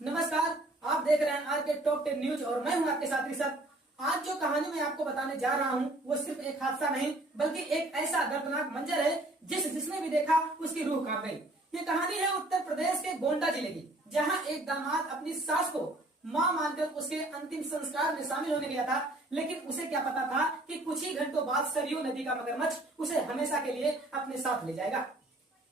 नमस्कार, आप देख रहे हैं आर के टॉप 10 न्यूज और मैं हूं आपके साथ ऋषभ। आज जो कहानी मैं आपको बताने जा रहा हूं वो सिर्फ एक हादसा नहीं बल्कि एक ऐसा दर्दनाक मंजर है जिसने भी देखा उसकी रूह कांप गई। ये कहानी है उत्तर प्रदेश के गोंडा जिले की, जहां एक दामाद अपनी सास को मां मानकर उसके अंतिम संस्कार में शामिल होने गया था, लेकिन उसे क्या पता था कि कुछ ही घंटों बाद सरयू नदी का मगरमच्छ उसे हमेशा के लिए अपने साथ ले जाएगा।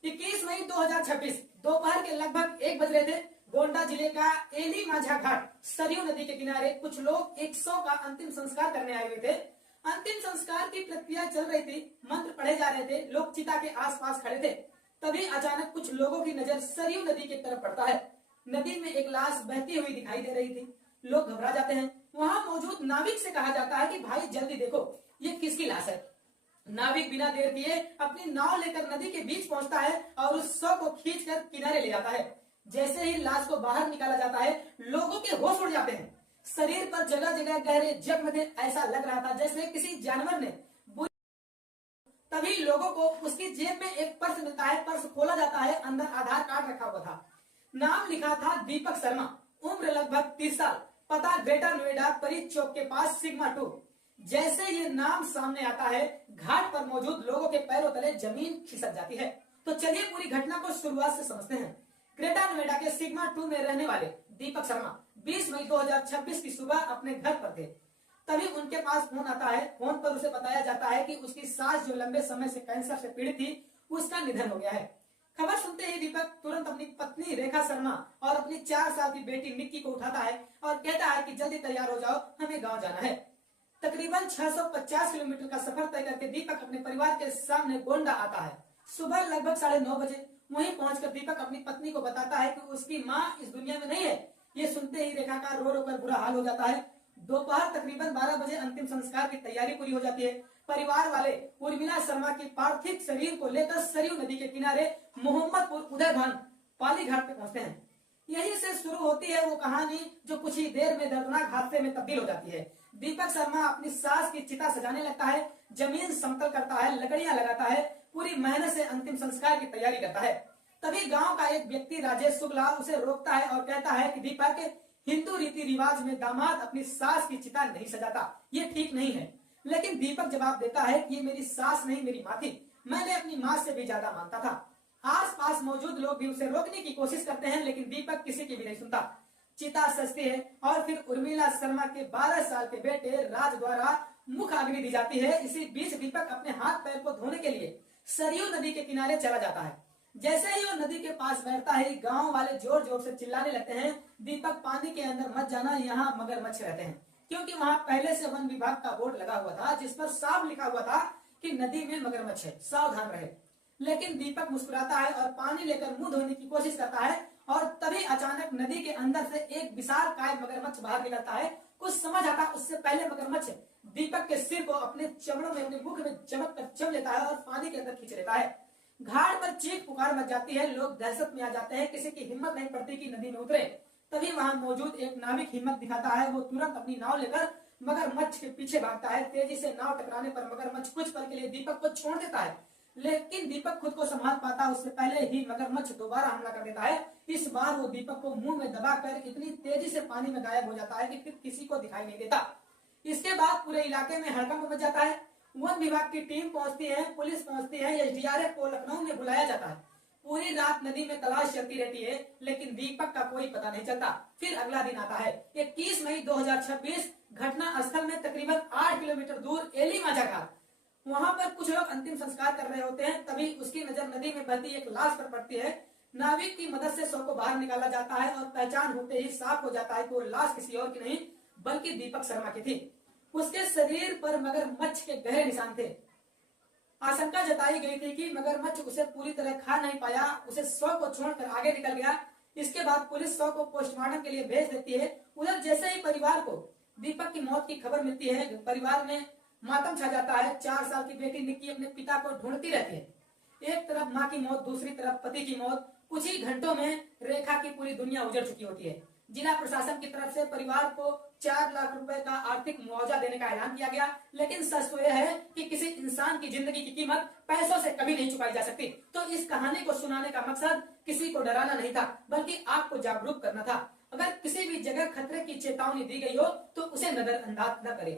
21 मई 2026 दोपहर के लगभग 1 बज रहे थे। गोंडा जिले का एली माझा घाट सरयू नदी के किनारे कुछ लोग 100 का अंतिम संस्कार करने आए हुए थे। अंतिम संस्कार की प्रक्रिया चल रही थी, मंत्र पढ़े जा रहे थे, लोग चिता के आसपास खड़े थे। तभी अचानक कुछ लोगों की नजर सरयू नदी की तरफ पड़ता है। नदी में एक लाश बहती हुई दिखाई दे रही थी। लोग घबरा जाते हैं। वहां मौजूद नाविक से कहा जाता है कि भाई जल्दी देखो, ये किसकी लाश है। नाविक बिना देर किए अपनी नाव लेकर नदी के बीच पहुंचता है और उस शव को खींचकर किनारे ले जाता है। जैसे ही लाश को बाहर निकाला जाता है, लोगों के होश उड़ जाते हैं। शरीर पर जगह जगह गहरे जख्म थे, ऐसा लग रहा था जैसे किसी जानवर ने। तभी लोगों को उसकी जेब में एक पर्स मिलता है। पर्स खोला जाता है, अंदर आधार कार्ड रखा हुआ था। नाम लिखा था दीपक शर्मा, उम्र लगभग 30 साल, पता ग्रेटर नोएडा परी चौक के पास सिग्मा 2। जैसे ये नाम सामने आता है, घाट पर मौजूद लोगों के पैरों तले जमीन खिसक जाती है। तो चलिए पूरी घटना को शुरुआत से समझते हैं। ग्रेटर नोएडा के सिग्मा 2 में रहने वाले दीपक शर्मा 20 मई 2026 की सुबह अपने घर पर थे। तभी उनके पास फोन आता है। फोन पर उसे बताया जाता है कि उसकी सास जो लंबे समय से कैंसर से पीड़ित थी, उसका निधन हो गया है। खबर सुनते ही दीपक तुरंत अपनी पत्नी रेखा शर्मा और अपनी 4 साल की बेटी निक्की को उठाता है और कहता है कि जल्दी तैयार हो जाओ, हमें गाँव जाना है। तकरीबन 650 किलोमीटर का सफर तय करके दीपक अपने परिवार के सामने गोंडा आता है। सुबह लगभग 9:30 बजे वहीं पहुंचकर दीपक अपनी पत्नी को बताता है कि उसकी मां इस दुनिया में नहीं है। ये सुनते ही रेखा का रो रो कर बुरा हाल हो जाता है। दोपहर तकरीबन 12 बजे अंतिम संस्कार की तैयारी पूरी हो जाती है। परिवार वाले उर्मिला शर्मा की पार्थिव शरीर को लेकर सरयू नदी के किनारे मोहम्मदपुर उदयभान पाली घाट पे पहुंचते हैं। यहीं से शुरू होती है वो कहानी जो कुछ ही देर में दर्दनाक हादसे में तब्दील हो जाती है। दीपक शर्मा अपनी सास की चिता सजाने लगता है, जमीन समतल करता है, लकड़ियां लगाता है, पूरी मेहनत से अंतिम संस्कार की तैयारी करता है। तभी गांव का एक व्यक्ति राजेश शुक्ला उसे रोकता है और कहता है कि दीपक, हिंदू रीति रिवाज में दामाद अपनी सास की चिता नहीं सजाता, ये ठीक नहीं है। लेकिन दीपक जवाब देता है कि ये मेरी सास नहीं, मेरी माँ थी, मैंने अपनी माँ से भी ज्यादा मानता था। आस पास मौजूद लोग भी उसे रोकने की कोशिश करते हैं, लेकिन दीपक किसी की भी नहीं सुनता। चिता सजती है और फिर उर्मिला शर्मा के 12 साल के बेटे राज द्वारा मुख अग्नि दी जाती है। इसी बीच दीपक अपने हाथ पैर को धोने के लिए सरयू नदी के किनारे चला जाता है। जैसे ही वो नदी के पास बैठता है, गांव वाले जोर जोर से चिल्लाने लगते हैं, दीपक पानी के अंदर मत जाना, यहाँ मगरमच्छ रहते हैं। क्योंकि वहाँ पहले से वन विभाग का बोर्ड लगा हुआ था जिस पर साफ लिखा हुआ था कि नदी में मगरमच्छ है, सावधान रहे। लेकिन दीपक मुस्कुराता है और पानी लेकर मुंह धोने की कोशिश करता है और तभी अचानक नदी के अंदर से एक विशाल काय मगरमच्छ बाहर निकलता है। कुछ समझ आता उससे पहले मगरमच्छ दीपक के सिर को अपने चमड़ों में, अपने मुख में चमक कर चम लेता है और पानी के अंदर खींच लेता है। घाट पर चीख पुकार मच जाती है, लोग दहशत में आ जाते हैं, किसी की हिम्मत नहीं पड़ती कि नदी में उतरे। तभी वहां मौजूद एक नाविक हिम्मत दिखाता है, वो तुरंत अपनी नाव लेकर मगरमच्छ के पीछे भागता है। तेजी से नाव टकराने पर मगरमच्छ कुछ पल के लिए दीपक को छोड़ देता है, लेकिन दीपक खुद को संभाल पाता उससे पहले ही मगरमच्छ दोबारा हमला कर देता है। इस बार वो दीपक को मुंह में दबाकर इतनी तेजी से पानी में गायब हो जाता है कि फिर किसी को दिखाई नहीं देता। इसके बाद पूरे इलाके में हड़कंप मच जाता है। वन विभाग की टीम पहुंचती है, पुलिस पहुंचती है, एसडीआरएफ को लखनऊ में बुलाया जाता है। पूरी रात नदी में तलाश चलती रहती है, लेकिन दीपक का कोई पता नहीं चलता। फिर अगला दिन आता है 21 मई 2026। घटना स्थल में तकरीबन 8 किलोमीटर दूर एली माझा घाट, वहां पर कुछ लोग अंतिम संस्कार कर रहे होते हैं। तभी उसकी नजर नदी में बहती एक लाश पर पड़ती है। नाविक की मदद से शव को बाहर निकाला जाता है और पहचान होते ही साफ हो जाता है कि वो लाश किसी और की नहीं बल्कि दीपक शर्मा की थी। उसके शरीर पर मगरमच्छ के गहरे निशान थे। आशंका जताई गई थी कि मगरमच्छ उसे पूरी तरह खा नहीं पाया, उसे शव को छोड़कर आगे निकल गया। इसके बाद पुलिस शव को पोस्टमार्टम के लिए भेज देती है। उधर जैसे ही परिवार को दीपक की मौत की खबर मिलती है, परिवार में मातम छा जाता है। 4 साल की बेटी निक्की अपने पिता को ढूंढती रहती है। एक तरफ माँ की मौत, दूसरी तरफ पति की मौत। कुछ ही घंटों में रेखा की पूरी दुनिया उजड़ चुकी होती है। जिला प्रशासन की तरफ से परिवार को 4 लाख रुपए का आर्थिक मुआवजा देने का ऐलान किया गया, लेकिन सच तो यह है कि किसी इंसान की जिंदगी की कीमत पैसों से कभी नहीं चुकाई जा सकती। तो इस कहानी को सुनाने का मकसद किसी को डराना नहीं था, बल्कि आपको जागरूक करना था। अगर जगह खतरे की चेतावनी दी गई हो तो उसे नजरअंदाज न करे।